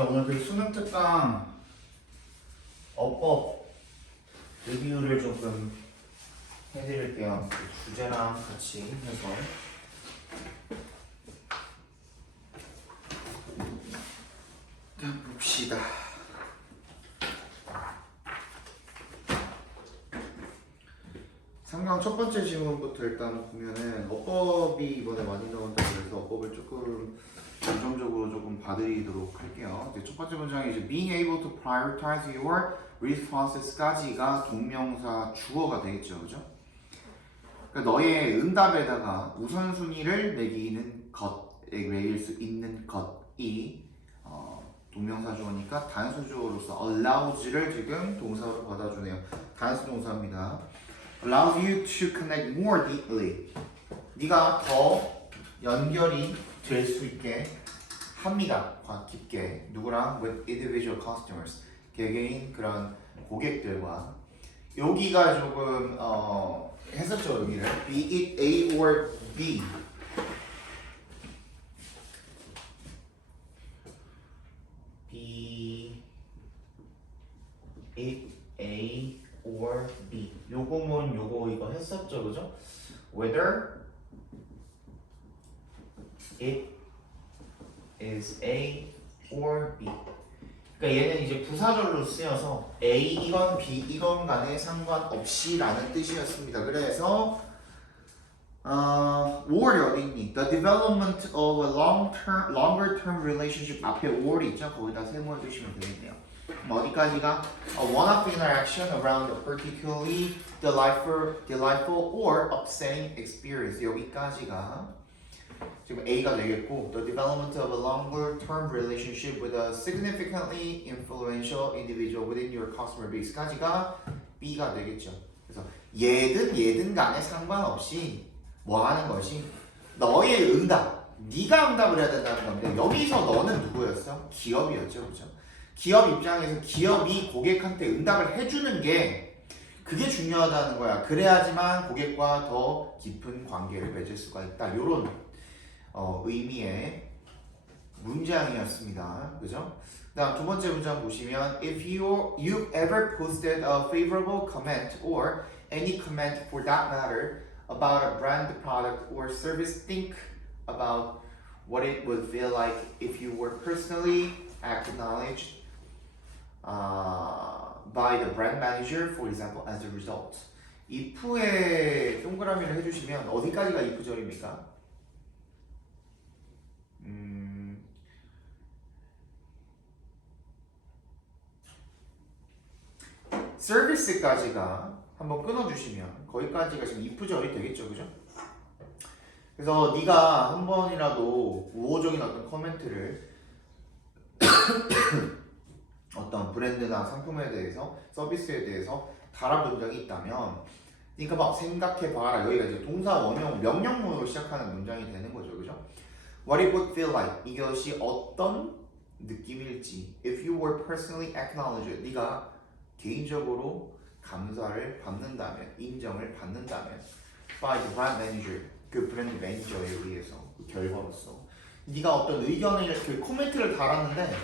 자, 오늘 그 수능 특강 어법 리뷰를 조금 해드릴게요. 그 주제랑 같이 해서. 일단 봅시다. 상강 첫 번째 질문부터 일단 보면은 어법이 이번에 많이 나온다고 해서 어법을 조금 감정적으로 조금 봐드리도록 할게요. 이제 첫 번째 문장이 이제 being able to prioritize your responses까지가 동명사 주어가 되겠죠, 그죠? 그러니까 너의 응답에다가 우선순위를 매기는 것에 매일 수 있는 것이 동명사 주어니까 단수 주어로서 allows를 지금 동사로 받아주네요. 단수 동사입니다. allows you to connect more deeply. 네가 더 연결이 될 수 있게 합니다. 깊게 누구랑 with individual customers 개개인 그런 고객들과. 여기가 조금 했었죠. 여기를 be it A or B. be it A or B. 요거는 요거 이거 했었죠, 그죠? Whether it is A or B. 그러니까 얘는 이제 부사절로 쓰여서 A이건 B이건 간에 상관없이라는 뜻이었습니다. 그래서 or이 어디 있니? The development of a longer-term relationship 앞에 or이 있죠? 거기다 세모해 주시면 되겠네요. 어디까지가 a one-off interaction around a particularly delightful or upsetting experience. 여기까지가 지금 A가 되겠고 the development of a longer-term relationship with a significantly influential individual within your customer base까지가 B가 되겠죠. 그래서 얘든 간에 상관없이 뭐 하는 것이 너의 응답, 네가 응답을 해야 된다는 건데 여기서 너는 누구였어? 기업이었죠, 그죠? 기업 입장에서 기업이 고객한테 응답을 해주는 게 그게 중요하다는 거야. 그래야지만 고객과 더 깊은 관계를 맺을 수가 있다. 이런 의미의 문장이었습니다. 그죠? 다음 두 번째 문장 보시면 If you've ever posted a favorable comment or any comment for that matter about a brand, product, or service, think about what it would feel like if you were personally acknowledged by the brand manager, for example, as a result. if에 동그라미를 해주시면 어디까지가 if절입니까? 서비스까지가 한번 끊어주시면 거기까지가 지금 if절이 되겠죠, 그죠? 그래서 네가 한 번이라도 우호적인 어떤 코멘트를 어떤 브랜드나 상품에 대해서 서비스에 대해서 달아본 적이 있다면 그러니까 막 생각해봐라. 여기가 이제 동사 원형 명령문으로 시작하는 문장이 되는 거죠, 그죠? What it would feel like. 이것이 어떤 느낌일지. If you were personally acknowledged. 네가 개인적으로 감사를 받는다면, 인정을 받는다면 by the brand manager. 그 브랜드 매니저에 의해서 그 결과로서 네가 어떤 의견을 그 코멘트를 달았는데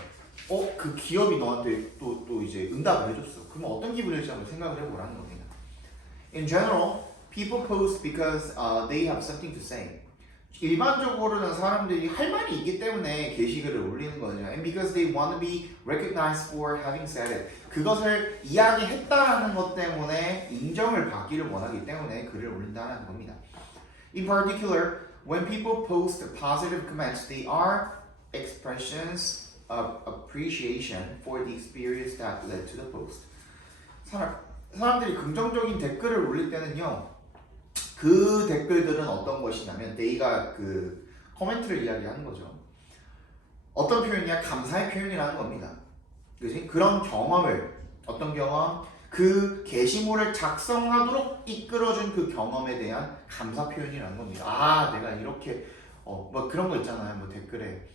그 기업이 너한테 또 이제 응답을 해줬어. 그러면 어떤 기분일지 한번 생각을 해보라는 겁니다. In general, people post because they have something to say. 일반적으로는 사람들이 할 말이 있기 때문에 게시글을 올리는 거죠. And because they want to be recognized for having said it. 그것을 이야기했다라는 것 때문에 인정을 받기를 원하기 때문에 글을 올린다는 겁니다. In particular, when people post positive comments, they are expressions of appreciation for the experience that led to the post. 사람들이 긍정적인 댓글을 올릴 때는요, 그 댓글들은 어떤 것이냐면, they가 그 코멘트를 이야기하는 거죠. 어떤 표현이냐? 감사의 표현이라는 겁니다. 그지? 그런 경험을, 어떤 경험? 그 게시물을 작성하도록 이끌어준 그 경험에 대한 감사 표현이라는 겁니다. 내가 이렇게 뭐 그런 거 있잖아요. 뭐 댓글에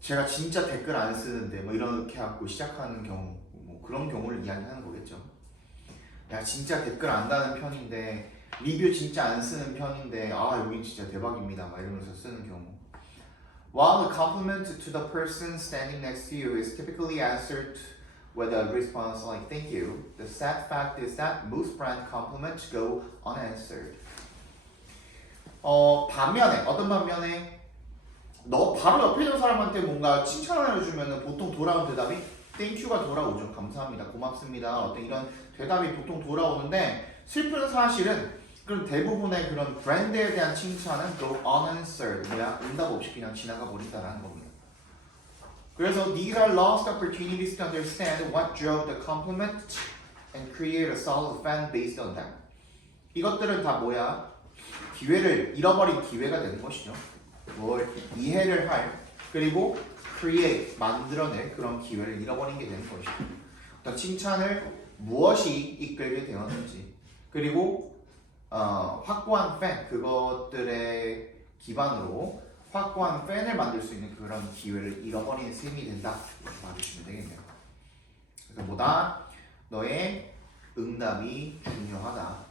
제가 진짜 댓글 안 쓰는데 뭐 이렇게 하고 시작하는 경우, 뭐 그런 경우를 이야기하는 거겠죠. 야, 진짜 댓글 안 다는 편인데 리뷰 진짜 안 쓰는 편인데 여긴 진짜 대박입니다. 막 이러면서 쓰는 경우. While the compliment to the person standing next to you is typically answered with a response like thank you, the sad fact is that most brand compliments go unanswered. 반면에 어떤 반면에 너 바로 옆에 있는 사람한테 뭔가 칭찬을 해주면 보통 돌아온 대답이 땡큐가 돌아오죠. 감사합니다. 고맙습니다. 어떤 이런 대답이 보통 돌아오는데 슬픈 사실은 그럼 대부분의 그런 브랜드에 대한 칭찬은 go unanswered, 뭐야? 응답 없이 그냥 지나가 버린다라는 겁니다. 그래서 these are lost opportunities to understand what drove the compliment and create a solid fan based on them. 이것들은 다 뭐야? 기회를 잃어버린 기회가 되는 것이죠. 뭘 이해를 할 그리고 create 만들어낼 그런 기회를 잃어버린 게 되는 것이죠. 어떤 칭찬을 무엇이 이끌게 되었는지 그리고 확고한 팬 그것들의 기반으로 확고한 팬을 만들 수 있는 그런 기회를 잃어버리는 셈이 된다 이렇게 봐주시면 되겠네요. 그래서 뭐다? 너의 응답이 중요하다.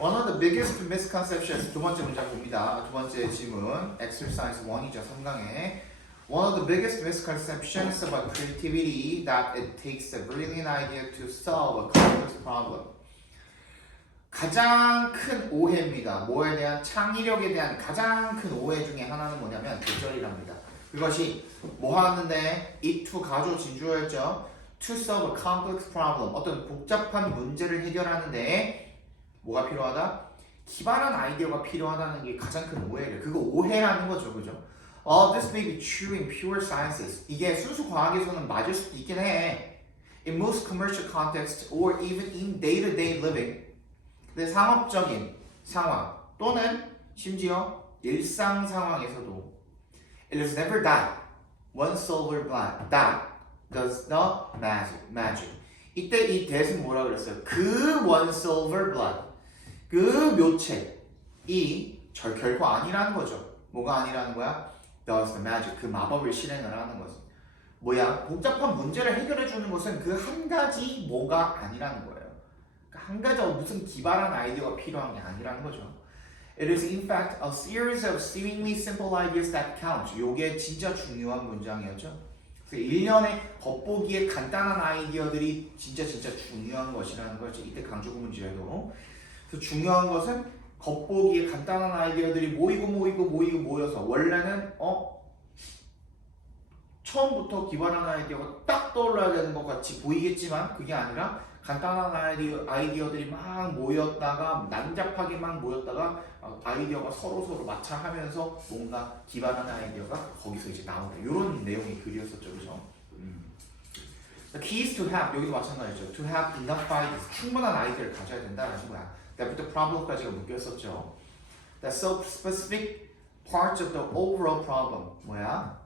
One of the biggest misconceptions 두 번째 문장 봅니다. 두 번째 질문 exercise 1이죠. 3강에 One of the biggest misconceptions about creativity that it takes a brilliant idea to solve a complex problem. 가장 큰 오해입니다. 뭐에 대한 창의력에 대한 가장 큰 오해 중에 하나는 뭐냐면 대절이랍니다. 그것이 뭐 하는데 it to 가조 진주어였죠. To solve a complex problem. 어떤 복잡한 문제를 해결하는데 뭐가 필요하다? 기발한 아이디어가 필요하다는 게 가장 큰 오해를. 그거 오해라는 거죠, 그죠? This may be true in pure sciences. 이게 순수 과학에서는 맞을 수도 있긴 해. In most commercial contexts or even in day-to-day living. 근데 상업적인 상황 또는 심지어 일상 상황에서도 it is never that one silver bullet that does not magic. 이때 이 that은 뭐라 그랬어요? 그 one silver bullet 그 묘책이 결코 아니라는 거죠. 뭐가 아니라는 거야? does the magic 그 마법을 실행을 하는 거지. 뭐야? 복잡한 문제를 해결해 주는 것은 그 한 가지 뭐가 아니라는 거예요. 한 가지 무슨 기발한 아이디어가 필요한 게 아니라는 거죠. It is in fact a series of seemingly simple ideas that count. 요게 진짜 중요한 문장이었죠. 그래서 일련의 겉보기에 간단한 아이디어들이 진짜 중요한 것이라는 거죠. 이때 강조 구문지에도. 그래서 중요한 것은 겉보기에 간단한 아이디어들이 모여서 원래는 처음부터 기발한 아이디어가 딱 떠올라야 되는 것 같이 보이겠지만 그게 아니라 간단한 아이디어들이 막 모였다가 난잡하게 막 모였다가 아이디어가 서로 마찰하면서 뭔가 기발한 아이디어가 거기서 이제 나오는 이런 내용의 글이었었죠, 그죠? The key is to have 여기도 마찬가지죠. To have enough ideas 충분한 아이디어를 가져야 된다는 거야. That부터 problem까지가 묶였었죠. That so specific parts of the overall problem 뭐야?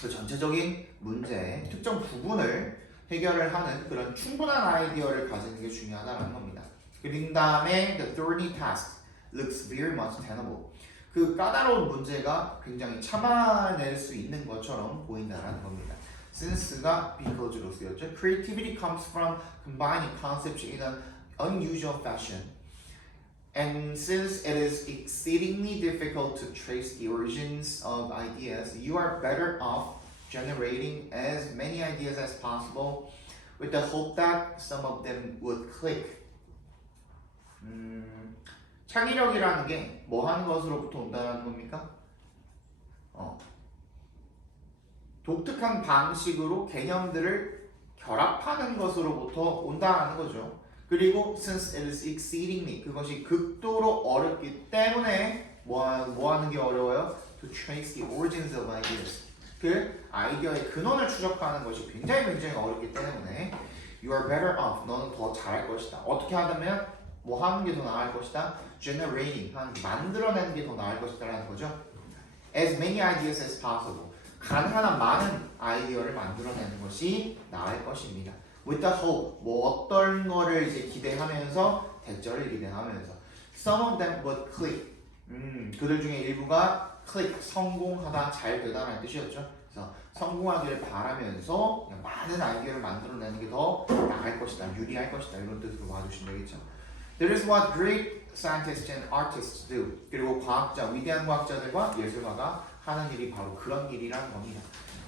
그 전체적인 문제의 특정 부분을 해결을 하는 그런 충분한 아이디어를 가지는 게 중요하다는 겁니다. 그 다음에 the thorny task looks very much tenable. 그 까다로운 문제가 굉장히 참아낼 수 있는 것처럼 보인다는 겁니다. since가 because로 쓰였죠. Creativity comes from combining concepts in an unusual fashion. And since it is exceedingly difficult to trace the origins of ideas, you are better off generating as many ideas as possible with the hope that some of them would click. 창의력이라는 게 뭐 하는 것으로부터 온다는 겁니까? 독특한 방식으로 개념들을 결합하는 것으로부터 온다는 거죠. 그리고 since it is exceedingly 그것이 극도로 어렵기 때문에 뭐 하는 게 어려워요? To trace the origins of ideas. 그 아이디어의 근원을 추적하는 것이 굉장히 어렵기 때문에 you are better off. 너는 더 잘할 것이다. 어떻게 하면 뭐 하는 게 더 나을 것이다? generating 만들어내는 게 더 나을 것이다라는 거죠. As many ideas as possible. 가능한 한 많은 아이디어를 만들어내는 것이 나을 것입니다. With the hope, 뭐 어떤 거를 이제 기대하면서 대절을 기대하면서 some of them would click. 그들 중에 일부가 click, 성공하다, 잘 되다라는 뜻이었죠. 그래서 성공하기를 바라면서 많은 아이디어를 만들어내는 게 더 나을 것이다, 유리할 것이다 이런 뜻으로 봐주시면 되겠죠. That is what great scientists and artists do. 그리고 과학자, 위대한 과학자들과 예술가가 하는 일이 바로 그런 일이라는 겁니다.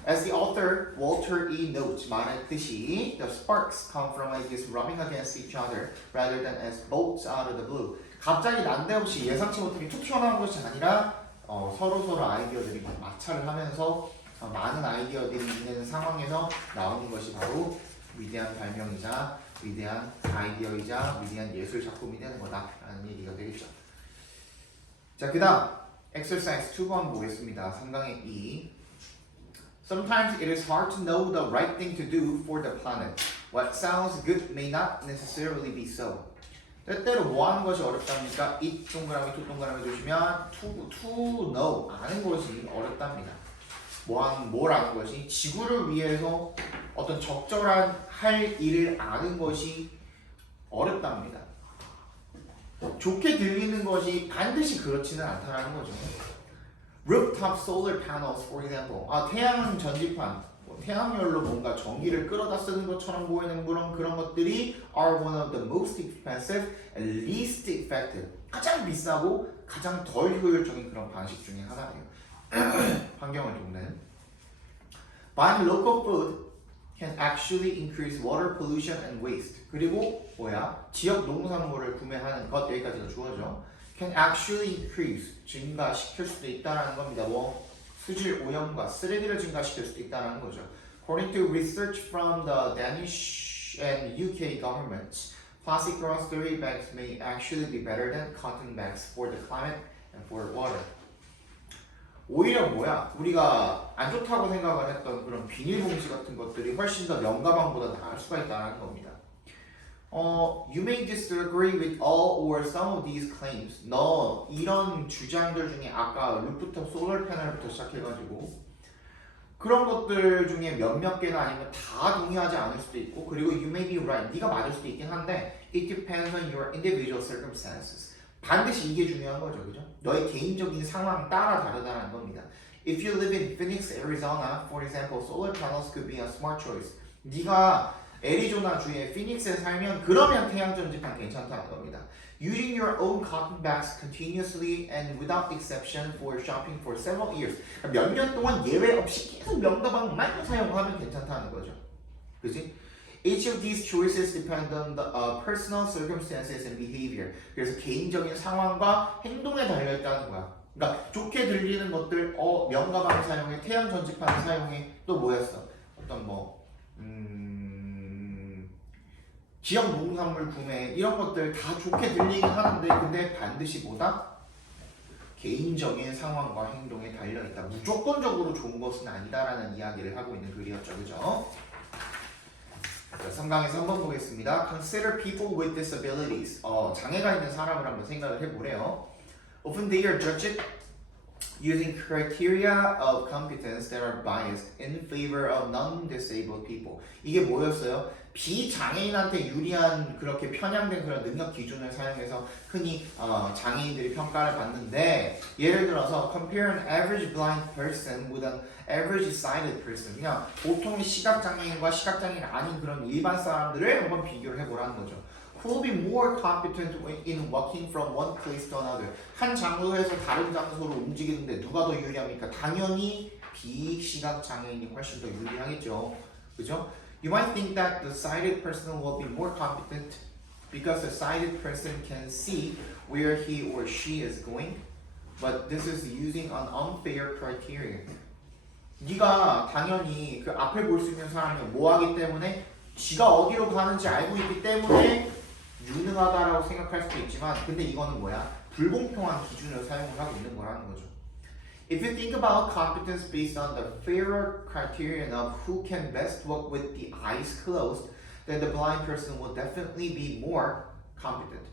As the author Walter E. notes 말했듯이 the sparks come from ideas rubbing against each other rather than as bolts out of the blue. 갑자기 난데없이 예상치 못하게 툭 튀어나온 것이 아니라 서로 아이디어들이 마찰을 하면서 많은 아이디어들이 있는 상황에서 나오는 것이 바로 위대한 발명이자 위대한 아이디어이자 위대한 예술 작품이 되는 거다라는 얘기가 되겠죠. 자, 그 다음 exercise 2번 보겠습니다. 3강의 2. Sometimes it is hard to know the right thing to do for the planet. What sounds good may not necessarily be so. 때때로 뭐 하는 것이 어렵답니까? it 동그라미 to 동그라미 주시면 to know 아는 것이 어렵답니다. 뭘 아는 것이 지구를 위해서 어떤 적절한 할 일을 아는 것이 어렵답니다. 좋게 들리는 것이 반드시 그렇지는 않다라는 거죠. Rooftop solar panels, for example. 태양 전지판, 태양열로 뭔가 전기를 끌어다 쓰는 것처럼 보이는 그런 것들이 are one of the most expensive and least effective. 가장 비싸고 가장 덜 효율적인 그런 방식 중에 하나예요. 환경을 돕는. Buying local food can actually increase water pollution and waste. 그리고 지역 농산물을 구매하는 것, 여기까지가 주어져. Can actually increase, 증가시킬 수도 있다는 겁니다. 수질 오염과 쓰레기를 증가시킬 수도 있다는 거죠. According to research from the Danish and UK governments, plastic grocery bags may actually be better than cotton bags for the climate and for water. 오히려 우리가 안 좋다고 생각을 했던 그런 비닐봉지 같은 것들이 훨씬 더 명가방보다 나을 수가 있다는 겁니다. You may disagree with all or some of these claims. 너 이런 주장들 중에 아까 루프탑 솔러 패널부터 시작해가지고 그런 것들 중에 몇몇 개나 아니면 다 동의하지 않을 수도 있고, 그리고 you may be right. 네가 맞을 수도 있긴 한데 it depends on your individual circumstances. 반드시 이게 중요한 거죠, 그죠? 너의 개인적인 상황 따라 다르다는 겁니다. If you live in Phoenix, Arizona, for example, solar panels could be a smart choice. 네가 애리조나 주의 피닉스에 살면 그러면 태양 전지판 괜찮다는 겁니다. Using your own cotton bags continuously and without exception for shopping for several years. 몇 년 동안 예외 없이 계속 명가방만 사용하면 괜찮다는 거죠. 그지? Each of these choices depend on the personal circumstances and behavior. 그래서 개인적인 상황과 행동에 달려 있다는 거야. 그러니까 좋게 들리는 것들, 명가방 사용해, 태양 전지판 사용해, 또 뭐였어? 어떤 지역 농산물 구매 이런 것들 다 좋게 들리긴 하는데 근데 반드시 개인적인 상황과 행동에 달려있다. 무조건적으로 좋은 것은 아니다라는 이야기를 하고 있는 글이었죠. 그죠? 3강에서 한번 보겠습니다. Consider people with disabilities. 장애가 있는 사람을 한번 생각을 해보래요. Often they are judged using criteria of competence that are biased in favor of non-disabled people. 이게 뭐였어요? 비장애인한테 유리한 그렇게 편향된 그런 능력 기준을 사용해서 흔히 장애인들이 평가를 받는데, 예를 들어서 compare an average blind person with an average sighted person. 그냥 보통의 시각장애인과 시각장애인 아닌 그런 일반 사람들을 한번 비교를 해보라는 거죠. Who will be more competent in walking from one place to another? 한 장소에서 다른 장소로 움직이는데 누가 더 유리합니까? 당연히 비시각장애인이 훨씬 더 유리하겠죠. 그죠? You might think that the sighted person will be more competent because the sighted person can see where he or she is going, but this is using an unfair criteria. 네가 당연히 그 앞을 볼 수 있는 사람이 뭐하기 때문에 지가 어디로 가는지 알고 있기 때문에 유능하다라고 생각할 수도 있지만, 근데 이거는 불공평한 기준을 사용을 하고 있는 거라는 거죠. If you think about competence based on the fairer criterion of who can best walk with the eyes closed, then the blind person will definitely be more competent.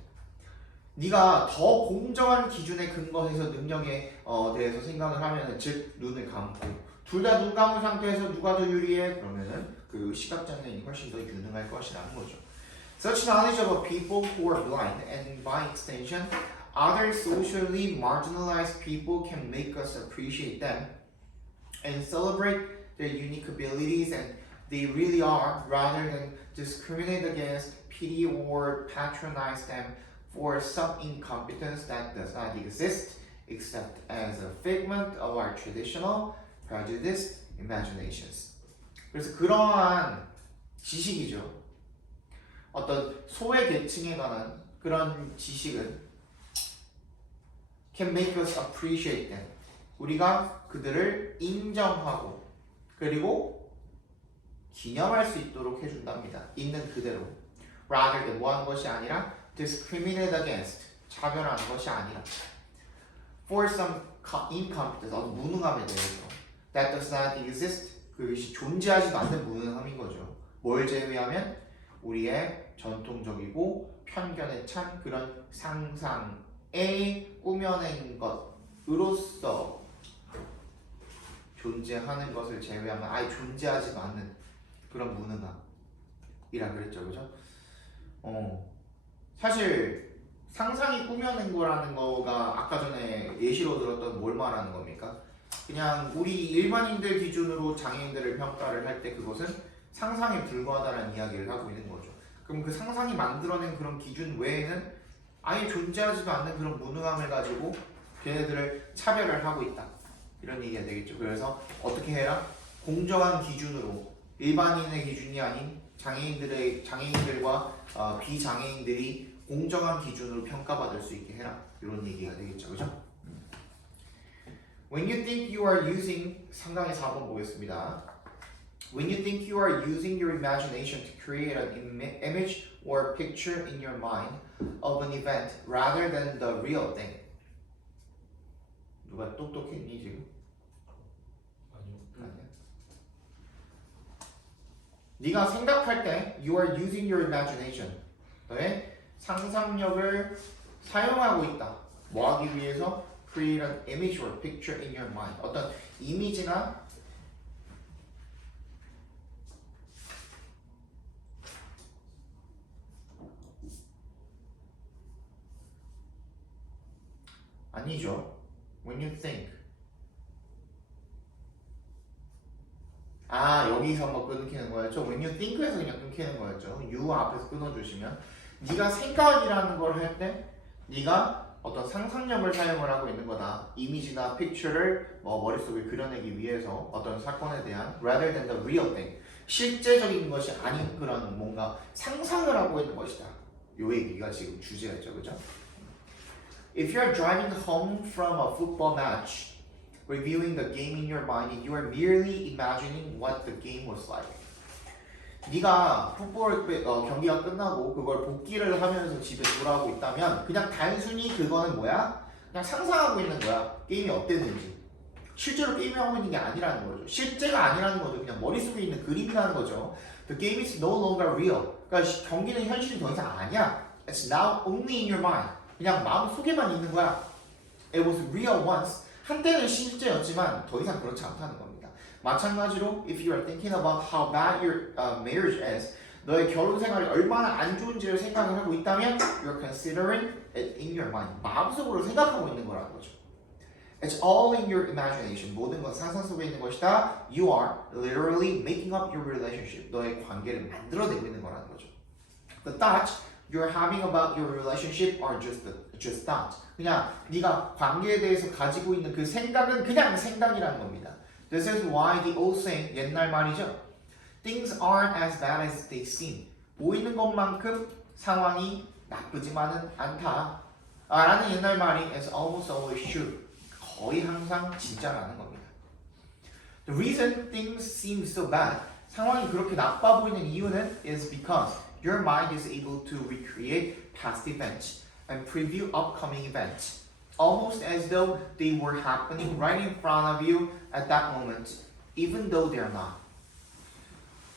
네가 더 공정한 기준에 근거해서 능력에 대해서 생각을 하면은, 즉 눈을 감고 둘 다 눈 감은 상태에서 누가 더 유리해? 그러면은 그 시각장애인이 훨씬 더 유능할 것이라는 거죠. Such knowledge of people who are blind and by extension other socially marginalized people can make us appreciate them and celebrate their unique abilities and they really are, rather than discriminate against, pity or patronize them for some incompetence that does not exist except as a figment of our traditional prejudiced imaginations. 그래서 그러한 지식이죠. 어떤 소외 계층에 관한 그런 지식은 can make us appreciate them. 우리가 그들을 인정하고 그리고 기념할 수 있도록 해준답니다. 있는 그대로. Rather than 뭐 하는 것이 아니라 discriminate against. 차별하는 것이 아니라 for some incompetence, 어떤 무능함에 대해서 that does not exist. 그것이 존재하지도 않는 무능함인 거죠. 뭘 제외하면 우리의 전통적이고 편견에 찬 그런 상상에 꾸며낸 것으로서 존재하는 것을 제외하면 아예 존재하지도 않는 그런 무능함이라 그랬죠, 그죠? 사실 상상이 꾸며낸 거라는 거가 아까 전에 예시로 들었던 뭘 말하는 겁니까? 그냥 우리 일반인들 기준으로 장애인들을 평가를 할 때 그것은 상상에 불과하다는 이야기를 하고 있는 거죠. 그럼 그 상상이 만들어낸 그런 기준 외에는 아예 존재하지도 않는 그런 무능함을 가지고 걔네들을 차별을 하고 있다. 이런 얘기가 되겠죠. 그래서 어떻게 해라? 공정한 기준으로 일반인의 기준이 아닌 장애인들과 비장애인들이 공정한 기준으로 평가받을 수 있게 해라. 이런 얘기가 되겠죠. 그죠? When you think you are using 상강의 4번 보겠습니다. When you think you are using your imagination to create an image or picture in your mind of an event rather than the real thing. 누가 똑똑했니 지금? 아니야. 네가 생각할 때 you are using your imagination. 너의 상상력을 사용하고 있다. 뭐 하기 위해서? Create an image or picture in your mind. 어떤 이미지나 아니죠. When you think. 여기서 뭐 끊기는 거였죠. When you think에서 그냥 끊기는 거였죠. you 앞에서 끊어주시면 네가 생각이라는 걸 할 때 네가 어떤 상상력을 사용을 하고 있는 거다. 이미지나 픽처를 머릿속에 그려내기 위해서 어떤 사건에 대한 rather than the real thing. 실제적인 것이 아닌 그런 뭔가 상상을 하고 있는 것이다. 요 얘기가 지금 주제였죠. 그죠? If you are driving home from a football match, reviewing the game in your mind, you are merely imagining what the game was like. 네가 풋볼 경기가 끝나고 그걸 복기를 하면서 집에 돌아오고 있다면 그냥 단순히 그거는 뭐야? 그냥 상상하고 있는 거야. 게임이 어땠는지. 실제로 게임을 하고 있는 게 아니라는 거죠. 실제가 아니라는 거죠. 그냥 머릿속에 있는 그림이라는 거죠. The game is no longer real. 그러니까 경기는 현실이 더 이상 아니야. It's now only in your mind. 그냥 마음속에만 있는 거야. It was real once. 한때는 실제였지만 더 이상 그렇지 않다는 겁니다. 마찬가지로 if you are thinking about how bad your marriage is, 너의 결혼 생활이 얼마나 안 좋은지를 생각을 하고 있다면 you're considering it in your mind. 마음속으로 생각하고 있는 거라는 거죠. It's all in your imagination. 모든 건 상상 속에 있는 것이다. You are literally making up your relationship. 너의 관계를 만들어내고 있는 거라는 거죠. The thoughts you're having about your relationship are just thoughts. 그냥 네가 관계에 대해서 가지고 있는 그 생각은 그냥 생각이라는 겁니다. This is why the old saying, 옛날 말이죠. Things aren't as bad as they seem. 보이는 것만큼 상황이 나쁘지만은 않다. 라는 옛날 말이 is almost always true. 거의 항상 진짜라는 겁니다. The reason things seem so bad, 상황이 그렇게 나빠 보이는 이유는 is because your mind is able to recreate past events and preview upcoming events, almost as though they were happening right in front of you at that moment, even though they are not.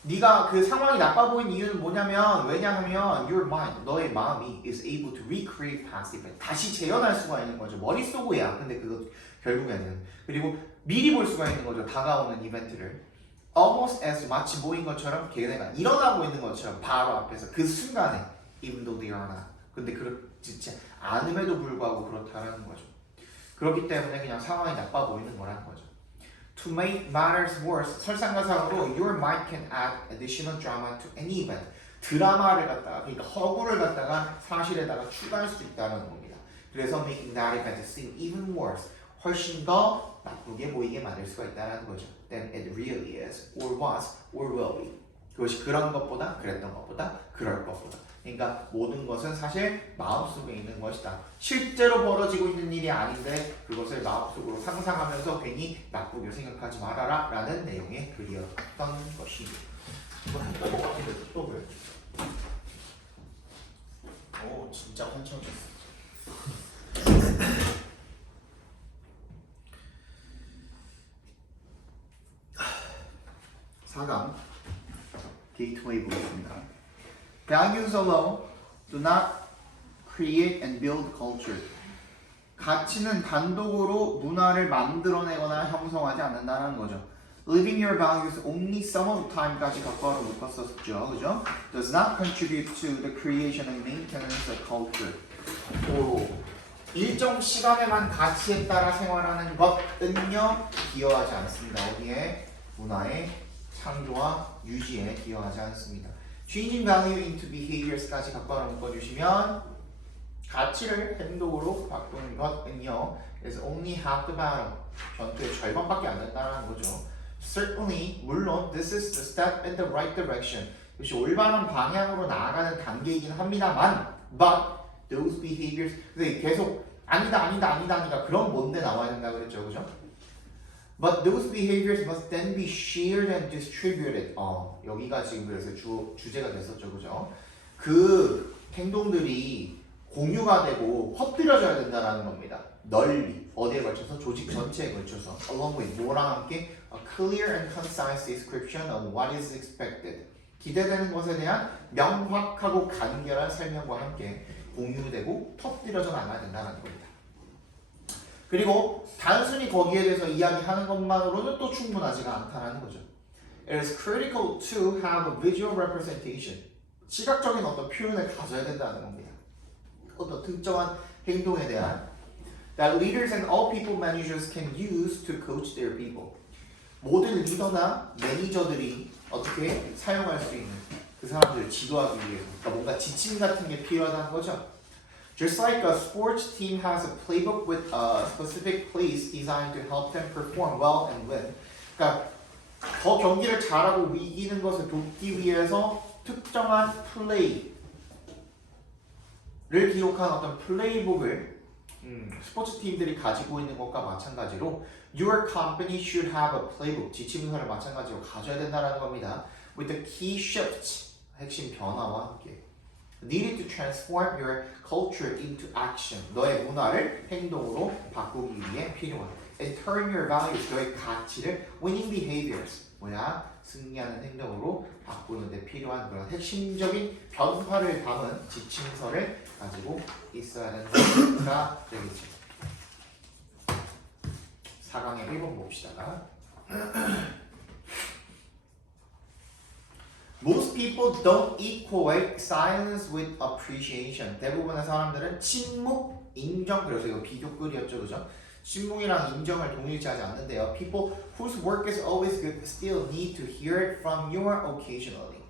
네가 그 상황이 나빠 보이는 이유는 뭐냐면 왜냐하면 your mind, 너의 마음이 is able to recreate past events. 다시 재현할 수가 있는 거죠. 머릿속이야. 근데 그거 결국에는. 그리고 미리 볼 수가 있는 거죠. 다가오는 이벤트를. Almost as 마치 보인 것처럼 걔네가 일어나고 있는 것처럼 바로 앞에서 그 순간에 even though they are not. 근데 그렇지 않음에도 불구하고 그렇다라는 거죠. 그렇기 때문에 그냥 상황이 나빠 보이는 거라는 거죠. To make matters worse, 설상가상으로 your mind can add additional drama to any event. 드라마를 갖다가, 그러니까 허구를 갖다가 사실에다가 추가할 수 있다는 겁니다. 그래서 making that event seem even worse. 훨씬 더 나쁘게 보이게 만들 수가 있다는 거죠. Than it really is, or was, or will be. 그것이 그런 것보다, 그랬던 것보다, 그럴 것보다. 그러니까 모든 것은 사실 마음속에 있는 것이다. 실제로 벌어지고 있는 일이 아닌데 그것을 마음속으로 상상하면서 괜히 나쁘게 생각하지 말아라 라는 내용의 글이었던 것입니다. 이거 했던 것 같은데 또 왜? 오 진짜 한참 쳤어. 4강 게이트웨이 보겠습니다. Values alone do not create and build culture. 가치는 단독으로 문화를 만들어내거나 형성하지 않는다는 거죠. Living your values only some of the time까지 각과로 묶었었죠. 그죠? Does not contribute to the creation and maintenance of culture. 오, 일정 시간에만 가치에 따라 생활하는 것은요 기여하지 않습니다. 어디에? 문화의 창조와 유지에 기여하지 않습니다. Changing value into behaviors까지 각과로 묶어주시면 가치를 행동으로 바꾸는 것은요 is only half the battle. 전투의 절반밖에 안 된다는 거죠. Certainly, 물론 this is the step in the right direction. 이것이 올바른 방향으로 나아가는 단계이긴 합니다만 but those behaviors 계속 아니다 하니까 그럼 뭔데 나와야 된다 그랬죠. 그죠? But those behaviors must then be shared and distributed. 여기가 지금 그래서 주제가 됐었죠. 그죠? 그 행동들이 공유가 되고 퍼뜨려져야 된다는 겁니다. 널리 어디에 걸쳐서? 조직 전체에 걸쳐서 along with 뭐랑 함께 a clear and concise description of what is expected. 기대되는 것에 대한 명확하고 간결한 설명과 함께 공유되고 퍼뜨려져 나가야 된다는 겁니다. 그리고 단순히 거기에 대해서 이야기하는 것만으로는 또 충분하지가 않다는 거죠. It is critical to have a visual representation. 시각적인 어떤 표현을 가져야 된다는 겁니다. 어떤 특정한 행동에 대한 that leaders and all people managers can use to coach their people. 모든 리더나 매니저들이 어떻게 사용할 수 있는 그 사람들을 지도하기 위해서 그러니까 뭔가 지침 같은 게 필요하다는 거죠. Just like a sports team has a playbook with a specific plays designed to help them perform well and win. 그러니까 더 경기를 잘하고 이기는 것을 돕기 위해서 특정한 플레이를 기록한 어떤 플레이북을 스포츠 팀들이 가지고 있는 것과 마찬가지로 Your company should have a playbook. 지침서를 마찬가지로 가져야 된다는 겁니다. With the key shifts, 핵심 변화와 함께. Needed to transform your culture into action. 너의 문화를 행동으로 바꾸기 위해 필요한. And turn your values, 너의 가치를 winning behaviors. 승리하는 행동으로 바꾸는 데 필요한 그런 핵심적인 변화를 담은 지침서를 가지고 있어야 된다가 되겠죠. 4강의 1번 봅시다. Most people don't equate silence with appreciation. 대부분의 사람들은 침묵, 인정, 그래서 이거 비교글이었죠, 그죠? 침묵이랑 인정을 동일시하지 않는데요. People whose work is always good still need to hear it from you occasionally.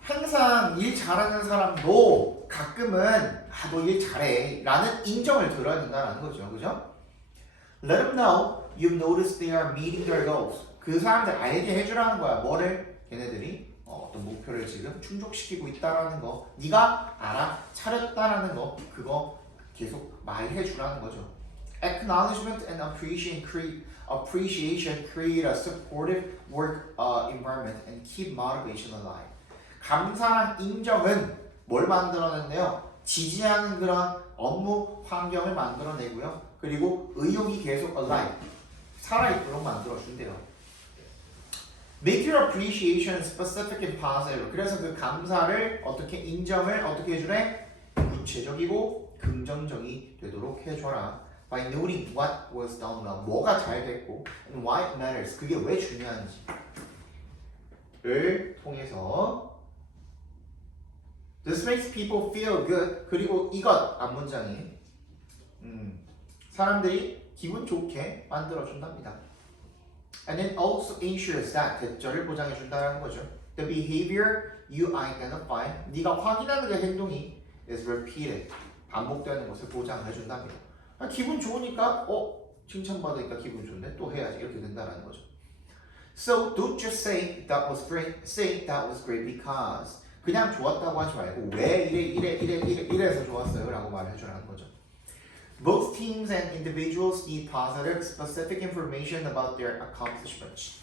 항상 일 잘하는 사람도 가끔은 너 일 잘해 라는 인정을 들어야 된다는 거죠, 그죠? Let them know you've noticed they are meeting their goals. 그 사람들 알게 해주라는 거야. 뭐를? 걔네들이 어떤 목표를 지금 충족시키고 있다라는 거. 네가 알아차렸다라는 거. 그거 계속 말해주라는 거죠. Acknowledgement and appreciation create a supportive work environment and keep motivation alive. 감사랑 인정은 뭘 만들어낸대요? 지지하는 그런 업무 환경을 만들어내고요. 그리고 의욕이 계속 alive, 살아있도록 만들어준대요. Make your appreciation specific and positive. 그래서 그 감사를 어떻게 인정을 어떻게 해주래? 구체적이고 긍정적이 되도록 해줘라. By noting what was done well. 뭐가 잘 됐고 and why it matters. 그게 왜 중요한지를 통해서 This makes people feel good. 그리고 이것 앞문장이 사람들이 기분 좋게 만들어준답니다. And it also ensures that 대절을 보장해준다는 거죠. The behavior you identify, 네가 확인하는 그 행동이 is repeated. 반복되는 것을 보장해준답니다. 기분 좋으니까 칭찬받으니까 기분 좋네 또 해야지 이렇게 된다는 거죠. So don't just say that was great. Say that was great because. 그냥 좋았다고 하지 말고 왜 이래서 좋았어요 라고 말해주라는 거죠. Both teams and individuals need positive, specific information about their accomplishments.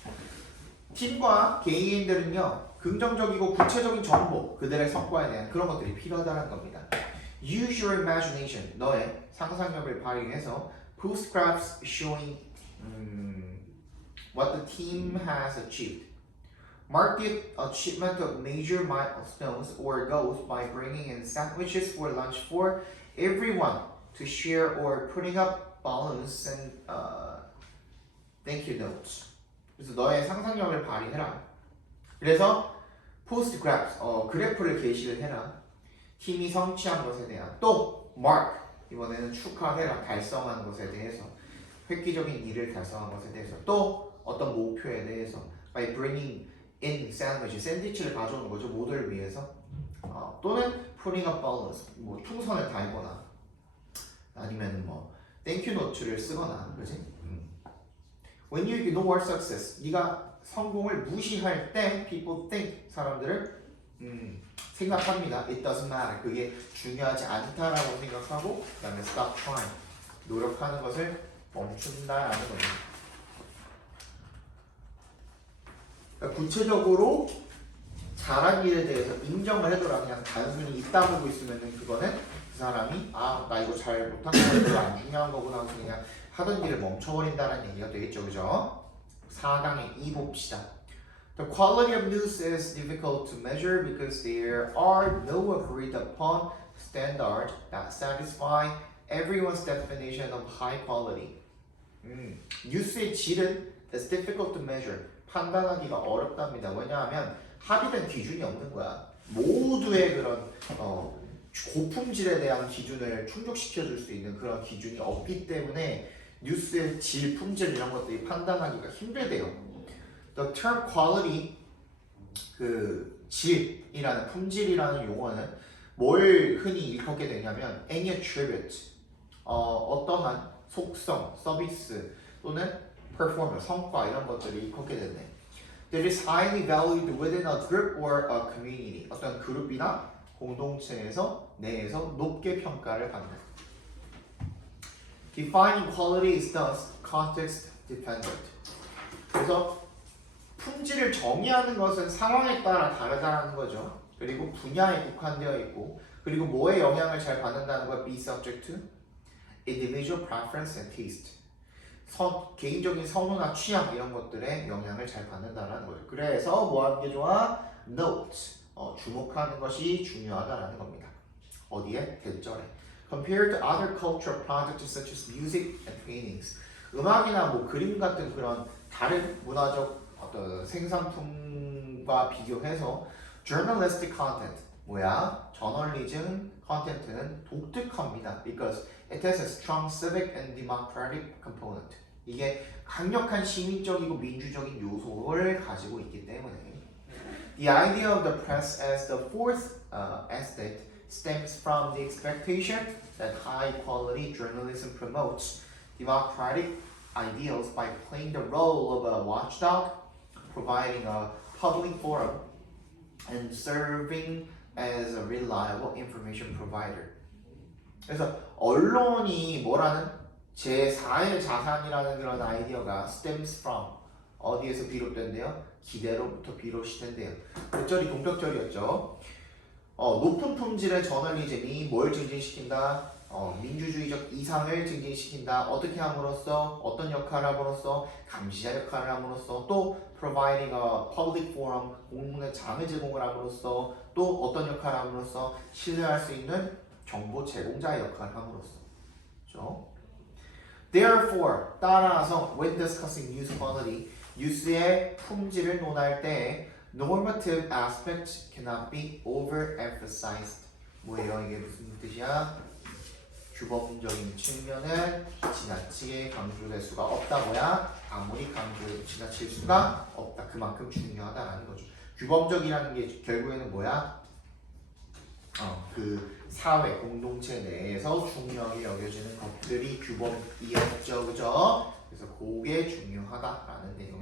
팀과 개인들은요 긍정적이고 구체적인 정보, 그들의 성과에 대한 그런 것들이 필요하다는 겁니다. Use your imagination, 너의 상상력을 발휘해서 post graphs showing what the team has achieved. Mark the achievement of major milestones or goals by bringing in sandwiches for lunch for everyone to share or putting up balloons and thank you notes. 그래서 너의 상상력을 발휘해라. 그래서 post graphs, 그래프를 게시를 해라. 팀이 성취한 것에 대한 또 mark, 이번에는 축하해라. 달성한 것에 대해서 획기적인 일을 달성한 것에 대해서 또 어떤 목표에 대해서 by bringing in sandwich, 샌드위치를 가져오는 거죠. 모두를 위해서. 또는 putting up balloons, 뭐 풍선을 달거나 아니면 뭐 thank you note를 쓰거나, 그렇지? When you ignore success, 네가 성공을 무시할 때 people think, 사람들을 생각합니다. It doesn't matter. 그게 중요하지 않다라고 생각하고 그다음에 stop trying. 노력하는 것을 멈춘다라는 거죠. 그러니까 구체적으로 잘한 일에 대해서 인정을 해줘라. 그냥 단순히 입 다물고 있으면 그거는 그 사람이 나 이거 잘 못한 거는 별로 안 중요한 거구나 하면서 그냥 하던 일을 멈춰버린다는 얘기가 되겠죠. 그죠? 4강에 2 봅시다. The quality of news is difficult to measure because there are no agreed upon standards that satisfy everyone's definition of high quality. 뉴스의 질은 is difficult to measure. 판단하기가 어렵답니다. 왜냐하면 합의된 기준이 없는 거야. 모두의 그런 고품질에 대한 기준을 충족시켜줄 수 있는 그런 기준이 없기 때문에 뉴스의 질, 품질 이런 것들이 판단하기가 힘들대요. The term quality, 그 질이라는 품질이라는 용어는 뭘 흔히 일컫게 되냐면 any attribute, 어떠한 속성, 서비스 또는 performance, 성과 이런 것들을 일컫게 되네. That is highly valued within a group or a community. 어떤 그룹이나 공동체에서 내에서 높게 평가를 받는. Defining quality is thus context dependent. 그래서 품질을 정의하는 것은 상황에 따라 다르다는 거죠. 그리고 분야에 국한되어 있고, 그리고 뭐에 영향을 잘 받는다는 거야? Be subject to individual preference and taste. 개인적인 선호나 취향 이런 것들에 영향을 잘 받는다는 거예요. 그래서 뭐 하는 게 좋아? Note. 주목하는 것이 중요하다라는 겁니다. 어디에? 대절에. Compared to other cultural products such as music and paintings. 음악이나 뭐 그림 같은 그런 다른 문화적 어떤 생산품과 비교해서 journalistic content 뭐야? 저널리즘 컨텐츠는 독특합니다. Because it has a strong civic and democratic component. 이게 강력한 시민적이고 민주적인 요소를 가지고 있기 때문에 The idea of the press as the fourth estate stems from the expectation that high quality journalism promotes democratic ideals by playing the role of a watchdog, providing a public forum, and serving as a reliable information provider. 그래서 언론이 뭐라는 제4의 자산이라는 그런 아이디어가 stems from 어디에서 비롯된대요? 기대로부터 비롯이 된대요. 몇 절이 동격절이었죠. 높은 품질의 저널리즘이 뭘 증진시킨다? 민주주의적 이상을 증진시킨다. 어떻게 함으로써? 어떤 역할을 함으로써? 감시자 역할을 함으로써 또 providing a public forum, 공문의 장을 제공을 함으로써 또 어떤 역할을 함으로써? 신뢰할 수 있는 정보 제공자의 역할을 함으로써. 그렇죠? Therefore, 따라서 when discussing news quality, 뉴스의 품질을 논할 때 normative aspects cannot be overemphasized. 뭐예요? 이게 무슨 뜻이야? 규범적인 측면은 지나치게 강조될 수가 없다. 뭐야? 아무리 지나칠 수가 없다. 그만큼 중요하다라는 거죠. 규범적이라는 게 결국에는 뭐야? 그 사회 공동체 내에서 중요하게 여겨지는 것들이 규범이었죠, 그죠? 그래서 그게 중요하다라는 내용.